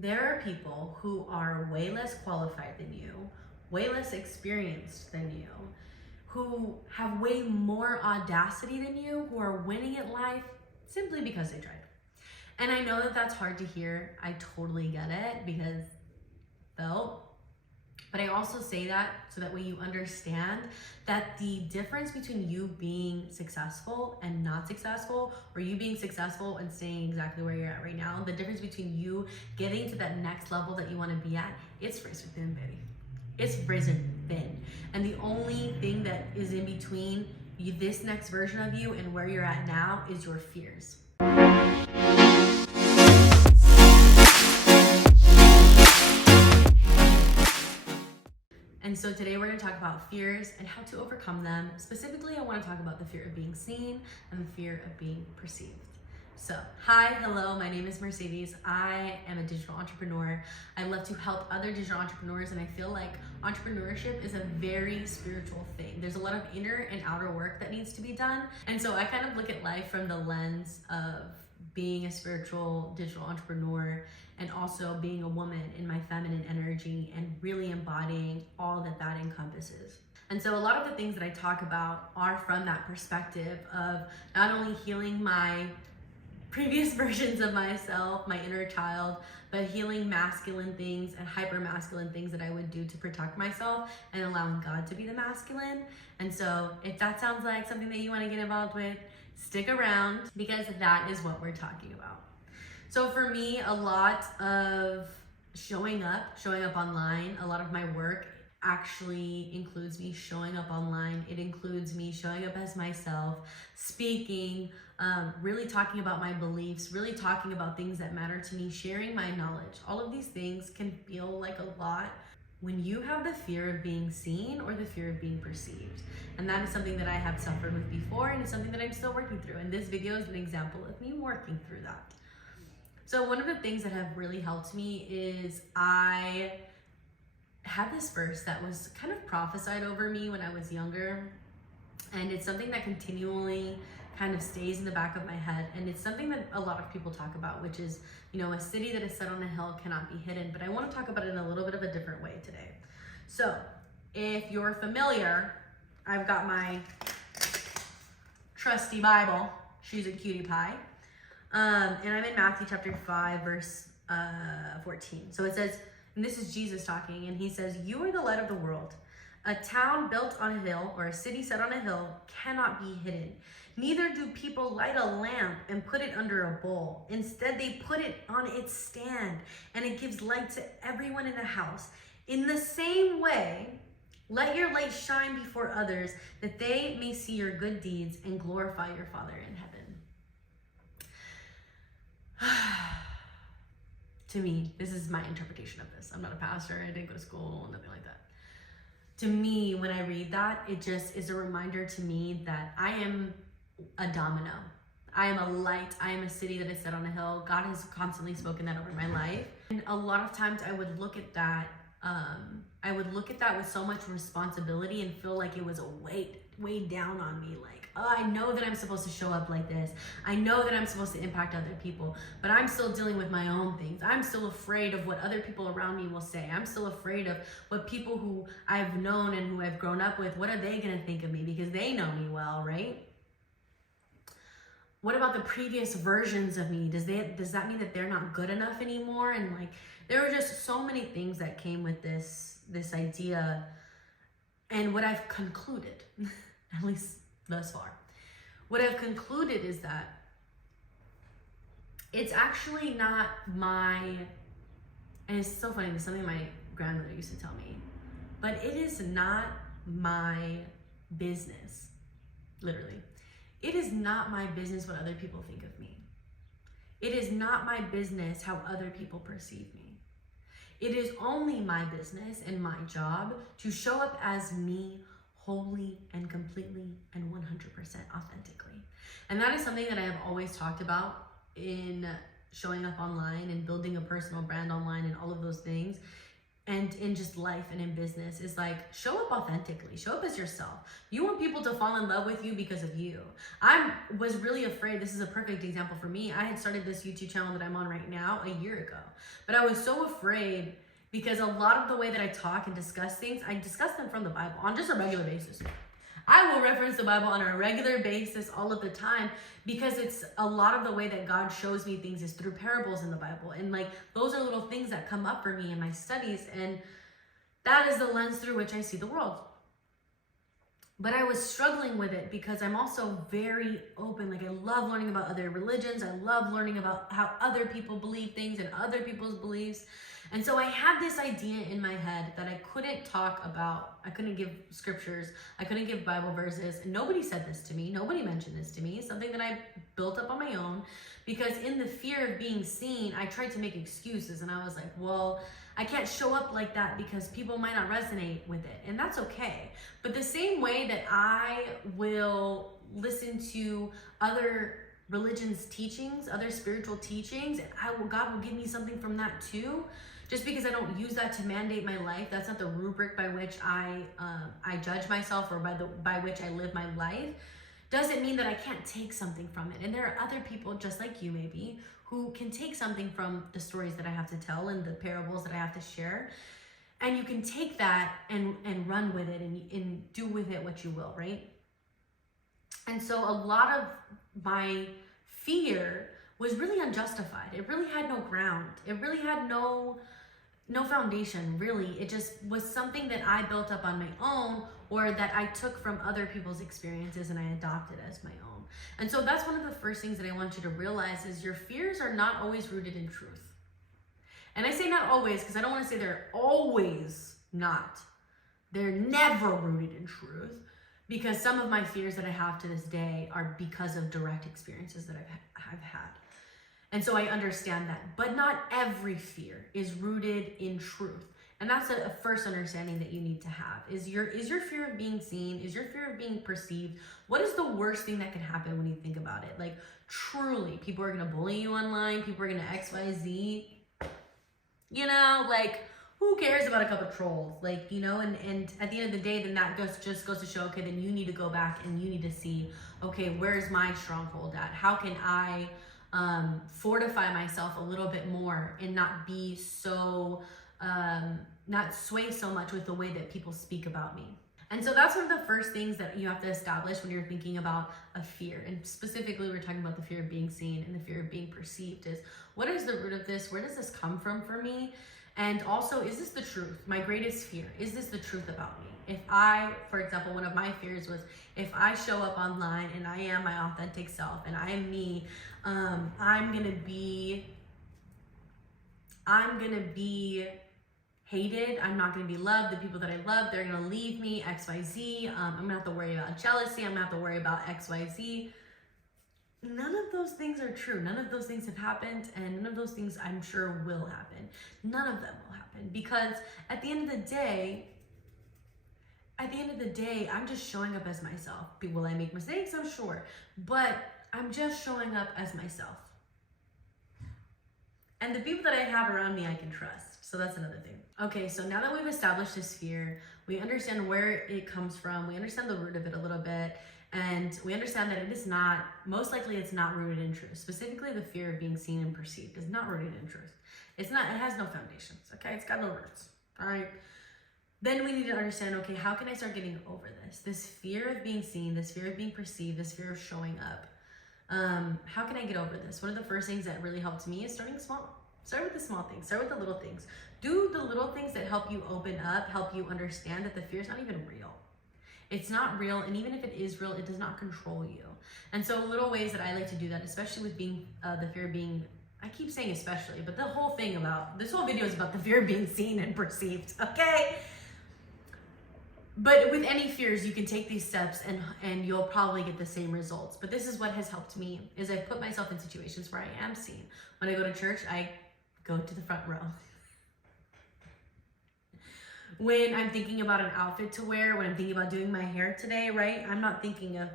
There are people who are way less qualified than you, way less experienced than you, who have way more audacity than you, who are winning at life simply because they tried. And I know that that's hard to hear. I totally get it because but I also say that so that way you understand that the difference between you being successful and not successful, or you being successful and staying exactly where you're at right now, the difference between you getting to that next level that you want to be at, it's risen thin, baby. It's risen thin. And the only thing that is in between you, this next version of you, and where you're at now is your fears. And so today we're going to talk about fears and how to overcome them. Specifically, I want to talk about the fear of being seen and the fear of being perceived. So, hi, hello, my name is Mercedes. I am a digital entrepreneur. I love to help other digital entrepreneurs, and I feel like entrepreneurship is a very spiritual thing. There's a lot of inner and outer work that needs to be done. And so I kind of look at life from the lens of being a spiritual digital entrepreneur and also being a woman in my feminine energy and really embodying all that that encompasses. And so a lot of the things that I talk about are from that perspective of not only healing my previous versions of myself, my inner child, but healing masculine things and hyper masculine things that I would do to protect myself and allowing God to be the masculine. And so if that sounds like something that you want to get involved with, stick around because that is what we're talking about. So for me, a lot of showing up online, a lot of my work actually includes me showing up online. It includes me showing up as myself, speaking, really talking about my beliefs, really talking about things that matter to me, sharing my knowledge. All of these things can feel like a lot when you have the fear of being seen or the fear of being perceived. And that is something that I have suffered with before, and it's something that I'm still working through. And this video is an example of me working through that. So one of the things that have really helped me is I had this verse that was kind of prophesied over me when I was younger. And it's something that continually kind of stays in the back of my head. And it's something that a lot of people talk about, which is, a city that is set on a hill cannot be hidden. But I want to talk about it in a little bit of a different way today. So if you're familiar, I've got my trusty Bible. She's a cutie pie. And I'm in Matthew chapter 5, verse 14. So it says, and this is Jesus talking, and he says, "You are the light of the world. A town built on a hill or a city set on a hill cannot be hidden. Neither do people light a lamp and put it under a bowl. Instead, they put it on its stand, and it gives light to everyone in the house. In the same way, let your light shine before others, that they may see your good deeds and glorify your Father in heaven." To me, this is my interpretation of this. I'm not a pastor. I didn't go to school, nothing like that. To me, when I read that, it just is a reminder to me that I am a domino. I am a light. I am a city that is set on a hill. God has constantly spoken that over my life. And a lot of times I would look at that, with so much responsibility and feel like it was a weight weighed down on me. Like, oh, I know that I'm supposed to show up like this. I know that I'm supposed to impact other people, but I'm still dealing with my own things. I'm still afraid of what other people around me will say. I'm still afraid of what people who I've known and who I've grown up with, what are they going to think of me? Because they know me well, right? What about the previous versions of me? Does that mean that they're not good enough anymore? And like, there were just so many things that came with this idea. And what I've concluded, at least thus far, what I've concluded is that it's actually not and it's so funny, it's something my grandmother used to tell me, but it is not my business, literally. It is not my business what other people think of me. It is not my business how other people perceive me. It is only my business and my job to show up as me wholly and completely and 100% authentically. And that is something that I have always talked about in showing up online and building a personal brand online and all of those things. and in just life and in business is like, show up authentically, show up as yourself. You want people to fall in love with you because of you. I was really afraid. This is a perfect example for me. I had started this YouTube channel that I'm on right now a year ago, but I was so afraid because a lot of the way that I talk and discuss things, I discuss them from the Bible on just a regular basis. I will reference the Bible on a regular basis all of the time because it's a lot of the way that God shows me things is through parables in the Bible. And like, those are little things that come up for me in my studies. And that is the lens through which I see the world. But I was struggling with it because I'm also very open. Like, I love learning about other religions. I love learning about how other people believe things and other people's beliefs. And so I had this idea in my head that I couldn't talk about. I couldn't give scriptures. I couldn't give Bible verses. And nobody said this to me. Nobody mentioned this to me. Something that I built up on my own because in the fear of being seen, I tried to make excuses. And I was like, well, I can't show up like that because people might not resonate with it. And that's okay. But the same way that I will listen to other religions' teachings, other spiritual teachings, and God will give me something from that too. Just because I don't use that to mandate my life, that's not the rubric by which I judge myself or by which I live my life, doesn't mean that I can't take something from it. And there are other people just like you maybe who can take something from the stories that I have to tell and the parables that I have to share. And you can take that and run with it and do with it what you will, right? And so a lot of my fear was really unjustified. It really had no ground. It really had no foundation, really. It just was something that I built up on my own or that I took from other people's experiences and I adopted as my own. And so that's one of the first things that I want you to realize is your fears are not always rooted in truth. And I say not always because I don't want to say they're always not. They're never rooted in truth because some of my fears that I have to this day are because of direct experiences that I've had. And so I understand that. But not every fear is rooted in truth. And that's a first understanding that you need to have. Is your fear of being seen? Is your fear of being perceived? What is the worst thing that can happen when you think about it? Like, truly, people are going to bully you online. People are going to XYZ. You know, like, who cares about a couple of trolls? Like, you know, and at the end of the day, then that just goes to show, okay, then you need to go back and you need to see, okay, where's my stronghold at? How can I fortify myself a little bit more and not be so, not sway so much with the way that people speak about me. And so that's one of the first things that you have to establish when you're thinking about a fear. And specifically, we're talking about the fear of being seen and the fear of being perceived is, what is the root of this? Where does this come from for me? And also, is this the truth? My greatest fear, is this the truth about me? If I, for example, one of my fears was if I show up online and I am my authentic self and I am me, I'm gonna be hated. I'm not gonna be loved. The people that I love, they're gonna leave me, XYZ. I'm gonna have to worry about jealousy. I'm gonna have to worry about XYZ. None of those things are true. None of those things have happened, and none of those things I'm sure will happen. None of them will happen because at the end of the day, I'm just showing up as myself. Will I make mistakes? I'm sure, but I'm just showing up as myself. And the people that I have around me, I can trust. So that's another thing. Okay, so now that we've established this fear, we understand where it comes from. We understand the root of it a little bit. And we understand that it is not, most likely it's not rooted in truth. Specifically, the fear of being seen and perceived is not rooted in truth. It's not, it has no foundations, okay? It's got no roots, all right? Then we need to understand, okay, how can I start getting over this? This fear of being seen, this fear of being perceived, this fear of showing up. How can I get over this? One of the first things that really helped me is starting small. Start with the small things, start with the little things. Do the little things that help you open up, help you understand that the fear is not even real. It's not real, and even if it is real, it does not control you. And so little ways that I like to do that, especially with being the fear of being, I keep saying especially, but the whole thing about, this whole video is about the fear of being seen and perceived, okay? But with any fears, you can take these steps and you'll probably get the same results. But this is what has helped me, is I've put myself in situations where I am seen. When I go to church, I go to the front row. When I'm thinking about an outfit to wear, when I'm thinking about doing my hair today, right? I'm not thinking of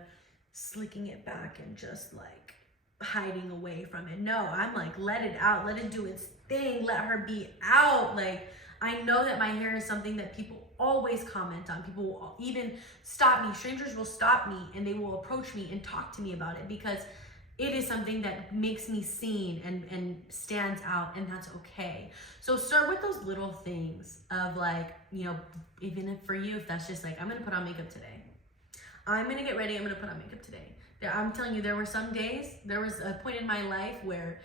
slicking it back and just like hiding away from it. No, I'm like, let it out, let it do its thing, let her be out. Like, I know that my hair is something that people always comment on. People will even stop me. Strangers will stop me and they will approach me and talk to me about it because it is something that makes me seen and stands out, and that's okay. So start with those little things of like, you know, even if for you, if that's just like, I'm gonna put on makeup today. I'm gonna get ready, I'm gonna put on makeup today. I'm telling you, there were some days, there was a point in my life where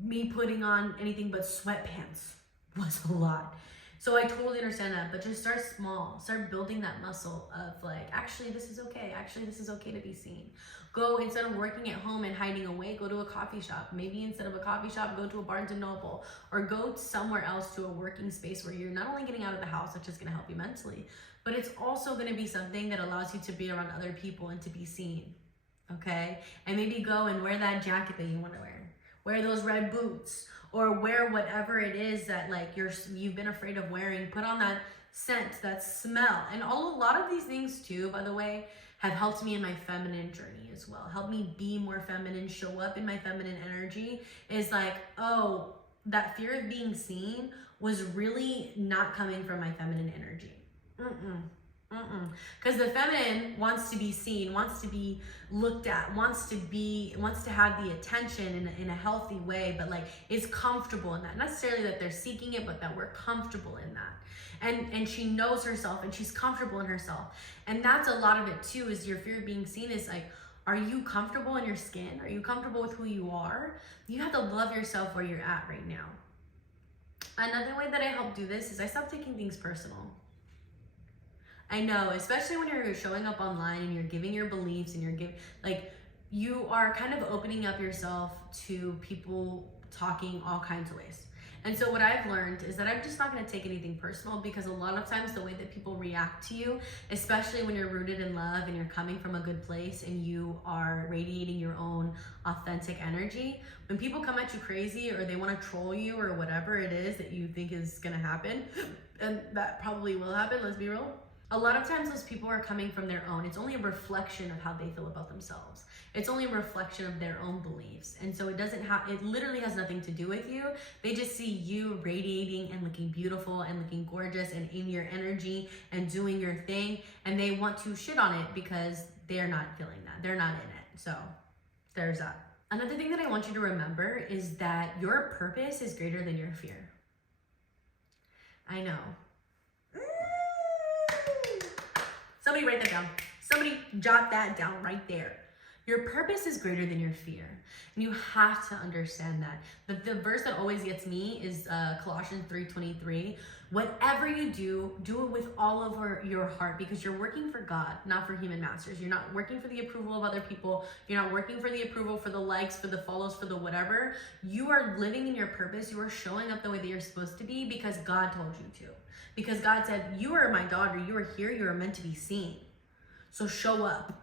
me putting on anything but sweatpants was a lot. So I totally understand that, but just start small. Start building that muscle of like, actually, this is okay. Actually, this is okay to be seen. Go, instead of working at home and hiding away, go to a coffee shop. Maybe instead of a coffee shop, go to a Barnes & Noble, or go somewhere else to a working space where you're not only getting out of the house, which is gonna help you mentally, but it's also gonna be something that allows you to be around other people and to be seen, okay? And maybe go and wear that jacket that you wanna wear. Wear those red boots, or wear whatever it is that like you've been afraid of wearing. Put on that scent, that smell. And a lot of these things too, by the way, have helped me in my feminine journey as well. Help me be more feminine, show up in my feminine energy. Is like, oh, that fear of being seen was really not coming from my feminine energy. Because the feminine wants to be seen, wants to be looked at, wants to have the attention in a healthy way, but like is comfortable in that. Not necessarily that they're seeking it, but that we're comfortable in that. And she knows herself and she's comfortable in herself. And that's a lot of it too, is your fear of being seen is like, are you comfortable in your skin? Are you comfortable with who you are? You have to love yourself where you're at right now. Another way that I help do this is I stop taking things personal. I know, especially when you're showing up online and you're giving your beliefs and you are kind of opening up yourself to people talking all kinds of ways. And so what I've learned is that I'm just not going to take anything personal, because a lot of times the way that people react to you, especially when you're rooted in love and you're coming from a good place and you are radiating your own authentic energy, when people come at you crazy or they want to troll you or whatever it is that you think is going to happen, and that probably will happen, let's be real. A lot of times those people are coming from their own. It's only a reflection of how they feel about themselves. It's only a reflection of their own beliefs. And so it literally has nothing to do with you. They just see you radiating and looking beautiful and looking gorgeous and in your energy and doing your thing. And they want to shit on it because they're not feeling that. They're not in it. So there's that. Another thing that I want you to remember is that your purpose is greater than your fear. I know. Somebody write that down. Somebody jot that down right there. Your purpose is greater than your fear. And you have to understand that. The verse that always gets me is Colossians 3:23. Whatever you do, do it with all over your heart, because you're working for God, not for human masters. You're not working for the approval of other people. You're not working for the approval, for the likes, for the follows, for the whatever. You are living in your purpose. You are showing up the way that you're supposed to be because God told you to. Because God said, you are my daughter, you are here, you are meant to be seen. So show up.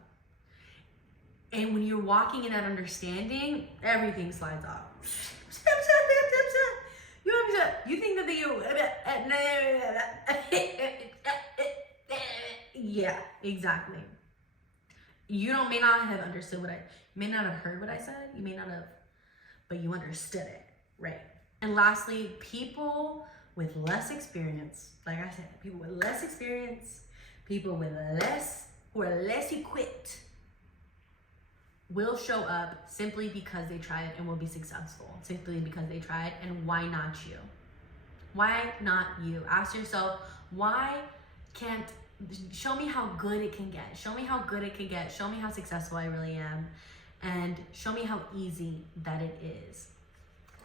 And when you're walking in that understanding, everything slides off. You think that yeah, exactly. You may not have understood you may not have heard what I said, you may not have, but you understood it, right? And lastly, people with less experience, like I said, people with less experience, people who are less equipped will show up simply because they tried and will be successful, simply because they tried. And why not you? Why not you? Ask yourself, show me how good it can get. Show me how good it can get. Show me how successful I really am. And show me how easy that it is.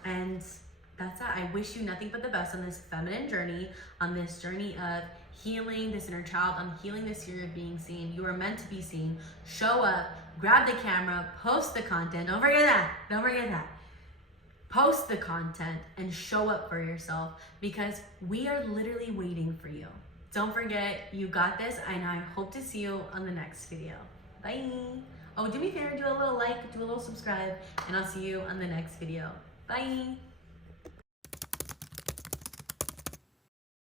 And that's that. I wish you nothing but the best on this feminine journey, on this journey of healing this inner child, on healing this fear of being seen. You are meant to be seen. Show up, grab the camera, post the content. Don't forget that. Post the content and show up for yourself, because we are literally waiting for you. Don't forget, you got this, and I hope to see you on the next video. Bye. Oh, do me a favor, do a little like, do a little subscribe, and I'll see you on the next video. Bye.